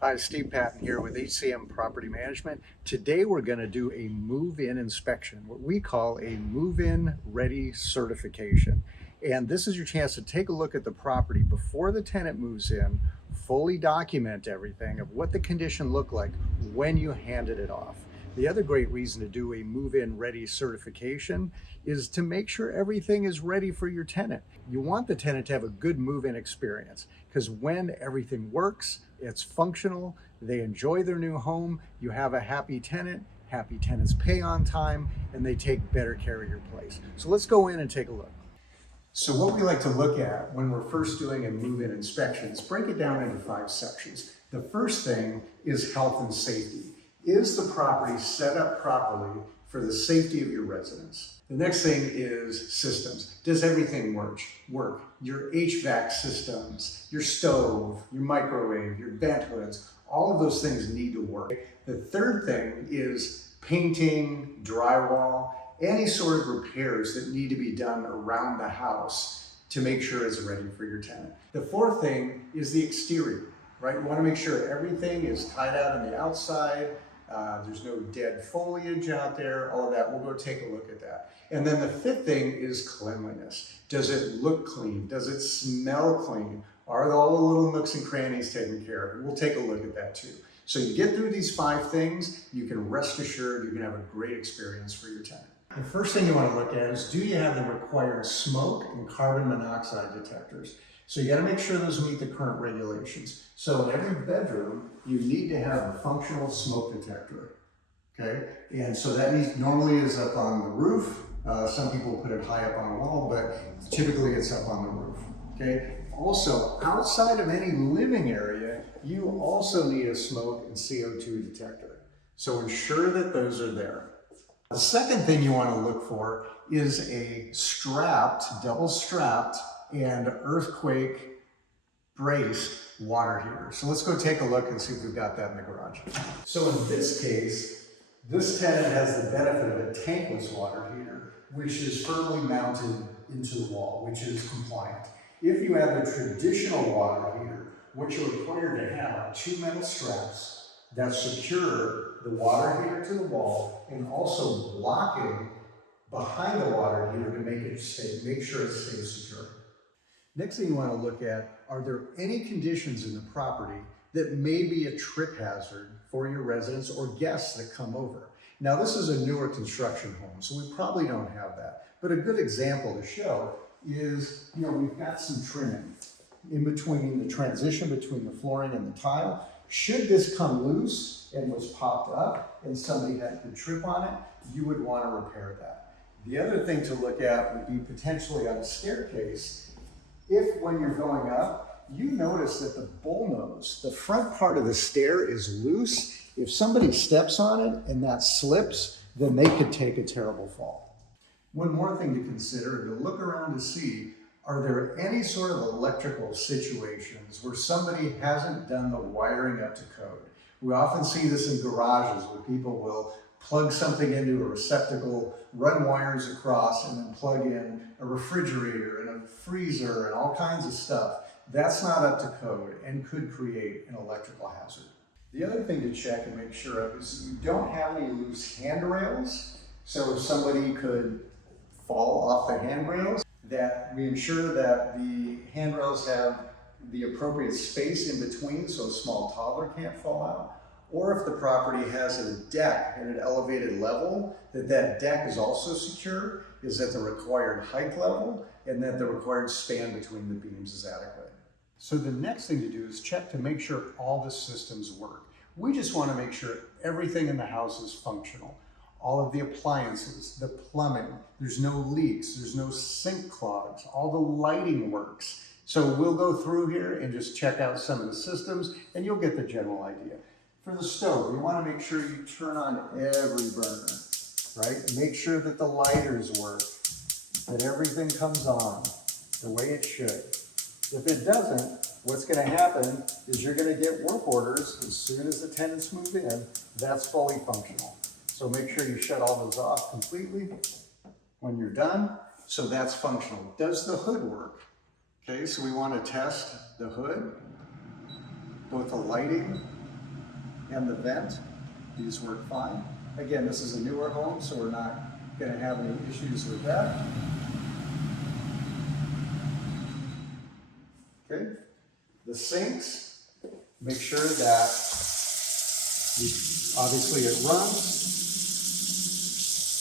Hi, Steve Patton here with HCM Property Management. Today we're going to do a move-in inspection, what we call a move-in ready certification. And this is your chance to take a look at the property before the tenant moves in, fully document everything of what the condition looked like when you handed it off. The other great reason to do a move-in ready certification is to make sure everything is ready for your tenant. You want the tenant to have a good move-in experience, because when everything works, it's functional, they enjoy their new home, you have a happy tenants pay on time, and they take better care of your place. So let's go in and take a look. So what we like to look at when we're first doing a move-in inspection is break it down into 5 sections. The first thing is health and safety. Is the property set up properly for the safety of your residents? The next thing is systems. Does everything work? Your HVAC systems, your stove, your microwave, your vent hoods, all of those things need to work. The third thing is painting, drywall, any sort of repairs that need to be done around the house to make sure it's ready for your tenant. The fourth thing is the exterior, right? You want to make sure everything is tied out on the outside. There's no dead foliage out there, all of that. We'll go take a look at that. And then the fifth thing is cleanliness. Does it look clean? Does it smell clean? Are all the little nooks and crannies taken care of? We'll take a look at that too. So you get through these 5 things, you can rest assured you can have a great experience for your tenant. The first thing you want to look at is, do you have the required smoke and carbon monoxide detectors? So you got to make sure those meet the current regulations. So in every bedroom, you need to have a functional smoke detector, okay? And so that normally is up on the roof. Some people put it high up on a wall, but typically it's up on the roof, okay? Also, outside of any living area, you also need a smoke and CO2 detector. So ensure that those are there. The second thing you want to look for is a double strapped, and earthquake braced water heater. So let's go take a look and see if we've got that in the garage. So in this case, this tenant has the benefit of a tankless water heater, which is firmly mounted into the wall, which is compliant. If you have the traditional water heater, what you're required to have are 2 metal straps that secure the water heater to the wall and also blocking behind the water heater to make sure it stays secure. Next thing you want to look at, are there any conditions in the property that may be a trip hazard for your residents or guests that come over? Now this is a newer construction home, so we probably don't have that. But a good example to show is, we've got some trimming in between the transition between the flooring and the tile. Should this come loose and was popped up and somebody had to trip on it, you would want to repair that. The other thing to look at would be potentially on a staircase. If when you're going up, you notice that the bullnose, the front part of the stair is loose, if somebody steps on it and that slips, then they could take a terrible fall. One more thing to consider, to look around to see, are there any sort of electrical situations where somebody hasn't done the wiring up to code? We often see this in garages where people will plug something into a receptacle, run wires across, and then plug in a refrigerator and a freezer and all kinds of stuff. That's not up to code and could create an electrical hazard. The other thing to check and make sure of is you don't have any loose handrails. So if somebody could fall off the handrails, that we ensure that the handrails have the appropriate space in between so a small toddler can't fall out. Or if the property has a deck at an elevated level, that deck is also secure, is at the required height level, and that the required span between the beams is adequate. So the next thing to do is check to make sure all the systems work. We just want to make sure everything in the house is functional. All of the appliances, the plumbing, there's no leaks, there's no sink clogs, all the lighting works. So we'll go through here and just check out some of the systems and you'll get the general idea. For the stove, you want to make sure you turn on every burner, right? Make sure that the lighters work, that everything comes on the way it should. If it doesn't, what's going to happen is you're going to get work orders as soon as the tenants move in. That's fully functional. So make sure you shut all those off completely when you're done. So that's functional. Does the hood work? Okay, so we want to test the hood, both the lighting and the vent. These work fine. Again, this is a newer home, so we're not going to have any issues with that. Okay, the sinks, make sure that obviously it runs,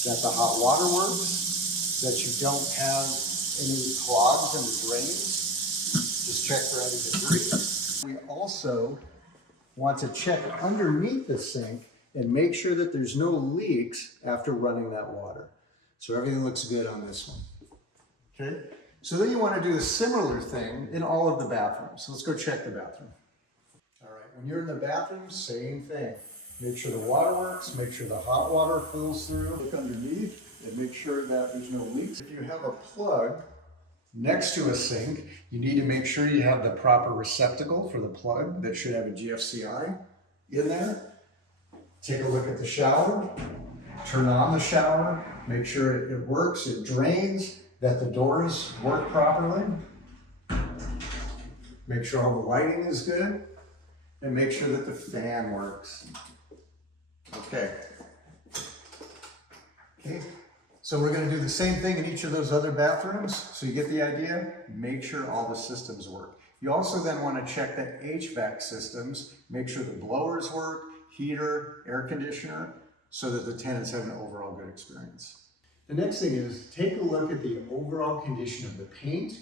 that the hot water works, that you don't have any clogs in the drains. Just check for any debris. We also want to check underneath the sink and make sure that there's no leaks after running that water. So everything looks good on this one. Okay, so then you want to do a similar thing in all of the bathrooms. So let's go check the bathroom. All right, when you're in the bathroom, same thing. Make sure the water works, make sure the hot water fills through. Look underneath and make sure that there's no leaks. If you have a plug next to a sink, you need to make sure you have the proper receptacle for the plug that should have a GFCI in there. Take a look at the shower, turn on the shower, make sure it works, it drains, that the doors work properly. Make sure all the lighting is good, and make sure that the fan works. Okay. So we're going to do the same thing in each of those other bathrooms. So you get the idea? Make sure all the systems work. You also then want to check the HVAC systems, make sure the blowers work, heater, air conditioner, so that the tenants have an overall good experience. The next thing is take a look at the overall condition of the paint.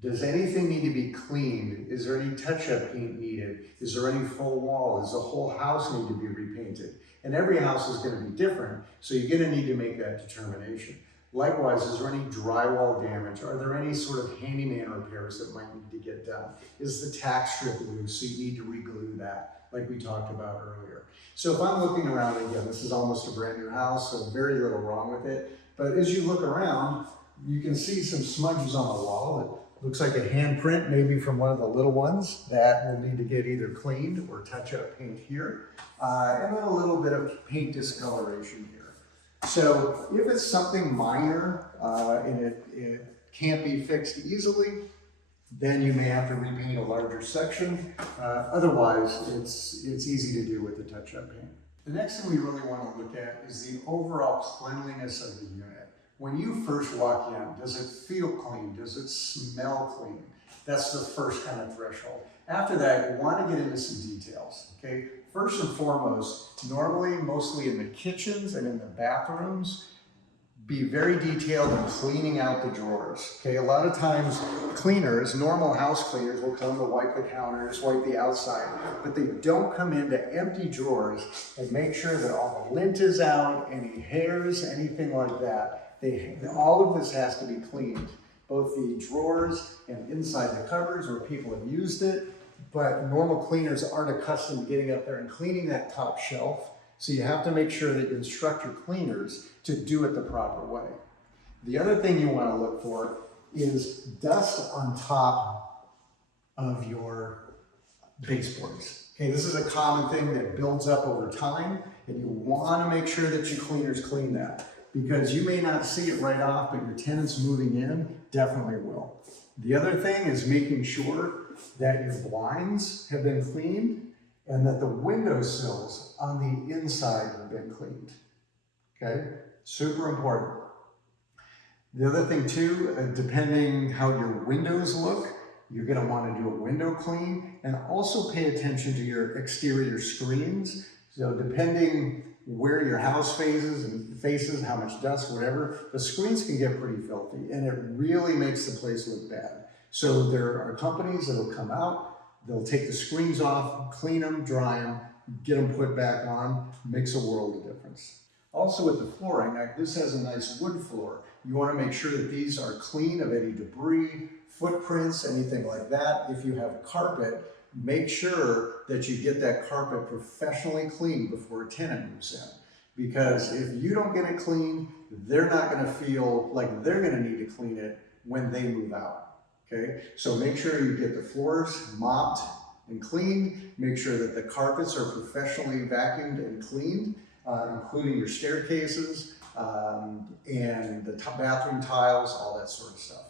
Does anything need to be cleaned? Is there any touch-up paint needed? Is there any full wall? Does the whole house need to be repainted? And every house is going to be different, so you're going to need to make that determination. Likewise, is there any drywall damage? Are there any sort of handyman repairs that might need to get done? Is the tack strip loose, so you need to re-glue that, like we talked about earlier? So if I'm looking around, again, this is almost a brand new house, so very little wrong with it. But as you look around, you can see some smudges on the wall. It looks like a handprint, maybe from one of the little ones that will need to get either cleaned or touch up paint here. And then a little bit of paint discoloration here. So if it's something minor and it can't be fixed easily, then you may have to repaint a larger section. Otherwise, it's easy to do with the touch-up paint. The next thing we really want to look at is the overall cleanliness of the unit. When you first walk in, does it feel clean? Does it smell clean? That's the first kind of threshold. After that, you want to get into some details, okay? First and foremost, normally, mostly in the kitchens and in the bathrooms, be very detailed in cleaning out the drawers, okay? A lot of times, cleaners, normal house cleaners will come to wipe the counters, wipe the outside, but they don't come in to empty drawers and make sure that all the lint is out, any hairs, anything like that. All of this has to be cleaned, both the drawers and inside the cupboards where people have used it, but normal cleaners aren't accustomed to getting up there and cleaning that top shelf. So you have to make sure that you instruct your cleaners to do it the proper way. The other thing you want to look for is dust on top of your baseboards. Okay, this is a common thing that builds up over time, and you want to make sure that your cleaners clean that, because you may not see it right off, but your tenants moving in definitely will. The other thing is making sure that your blinds have been cleaned and that the windowsills on the inside have been cleaned. Okay, super important. The other thing too, depending how your windows look, you're going to want to do a window clean, and also pay attention to your exterior screens. So depending where your house faces, how much dust, whatever, the screens can get pretty filthy, and it really makes the place look bad. So there are companies that will come out, they'll take the screens off, clean them, dry them, get them put back on, makes a world of difference. Also with the flooring, this has a nice wood floor. You want to make sure that these are clean of any debris, footprints, anything like that. If you have carpet, make sure that you get that carpet professionally cleaned before a tenant moves in. Because if you don't get it cleaned, they're not going to feel like they're going to need to clean it when they move out. Okay, so make sure you get the floors mopped and cleaned. Make sure that the carpets are professionally vacuumed and cleaned, including your staircases and the bathroom tiles, all that sort of stuff.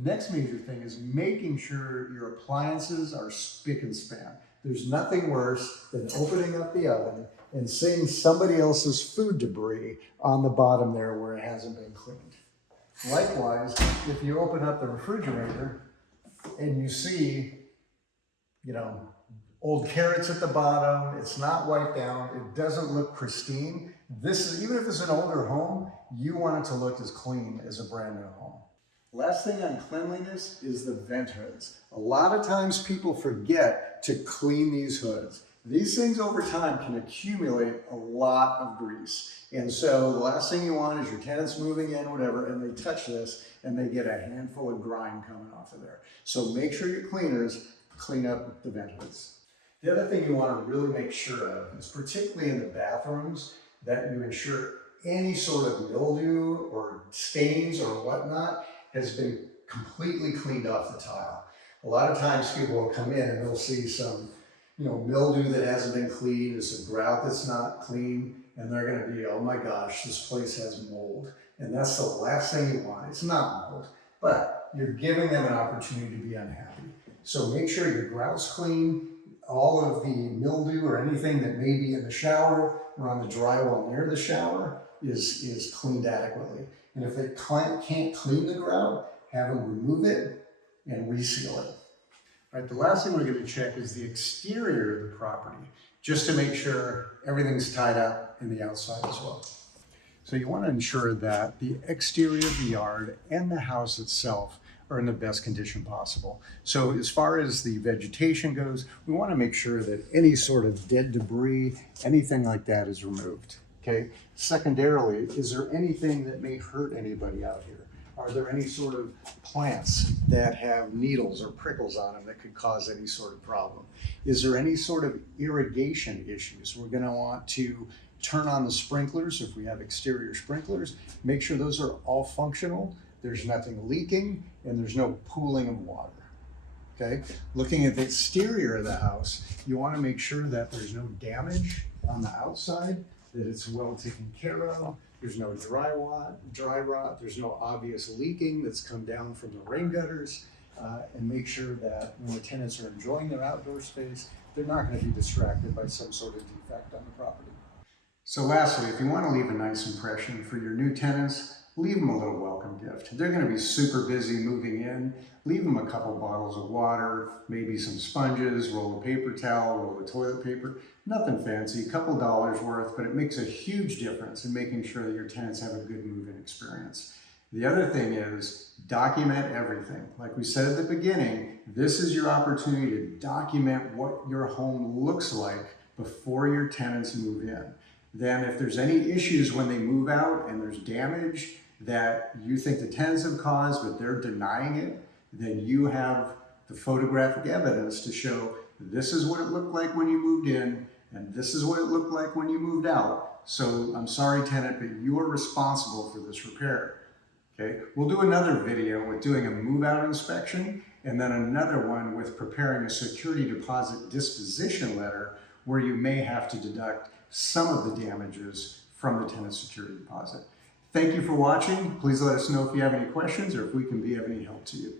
The next major thing is making sure your appliances are spick and span. There's nothing worse than opening up the oven and seeing somebody else's food debris on the bottom there where it hasn't been cleaned. Likewise, if you open up the refrigerator and you see, old carrots at the bottom, it's not wiped down, it doesn't look pristine. Even if it's an older home, you want it to look as clean as a brand new home. Last thing on cleanliness is the vent hoods. A lot of times people forget to clean these hoods. These things over time can accumulate a lot of grease. And so the last thing you want is your tenants moving in, whatever, and they touch this and they get a handful of grime coming off of there. So make sure your cleaners clean up the vent hoods. The other thing you want to really make sure of is, particularly in the bathrooms, that you ensure any sort of mildew or stains or whatnot has been completely cleaned off the tile. A lot of times people will come in and they'll see some mildew that hasn't been cleaned, there's a grout that's not clean, and they're going to be, oh my gosh, this place has mold. And that's the last thing you want. It's not mold, but you're giving them an opportunity to be unhappy. So make sure your grout's clean, all of the mildew or anything that may be in the shower or on the drywall near the shower is cleaned adequately. And if the client can't clean the grout, have them remove it and reseal it. All right, the last thing we're going to check is the exterior of the property, just to make sure everything's tied up in the outside as well. So you want to ensure that the exterior of the yard and the house itself are in the best condition possible. So as far as the vegetation goes, we want to make sure that any sort of dead debris, anything like that, is removed. Okay. Secondarily, is there anything that may hurt anybody out here? Are there any sort of plants that have needles or prickles on them that could cause any sort of problem? Is there any sort of irrigation issues? We're going to want to turn on the sprinklers if we have exterior sprinklers. Make sure those are all functional. There's nothing leaking and there's no pooling of water. Okay. Looking at the exterior of the house, you want to make sure that there's no damage on the outside, that it's well taken care of. There's no dry rot, there's no obvious leaking that's come down from the rain gutters, and make sure that when the tenants are enjoying their outdoor space, they're not going to be distracted by some sort of defect on the property. So lastly, if you want to leave a nice impression for your new tenants, leave them a little welcome gift. They're going to be super busy moving in. Leave them a couple bottles of water, maybe some sponges, roll of paper towel, roll of toilet paper. Nothing fancy, a couple dollars worth, but it makes a huge difference in making sure that your tenants have a good move-in experience. The other thing is document everything. Like we said at the beginning, this is your opportunity to document what your home looks like before your tenants move in. Then if there's any issues when they move out and there's damage that you think the tenants have caused, but they're denying it, then you have the photographic evidence to show this is what it looked like when you moved in, and this is what it looked like when you moved out. So I'm sorry, tenant, but you are responsible for this repair. Okay, we'll do another video with doing a move-out inspection, and then another one with preparing a security deposit disposition letter where you may have to deduct some of the damages from the tenant security deposit. Thank you for watching. Please let us know if you have any questions or if we can be of any help to you.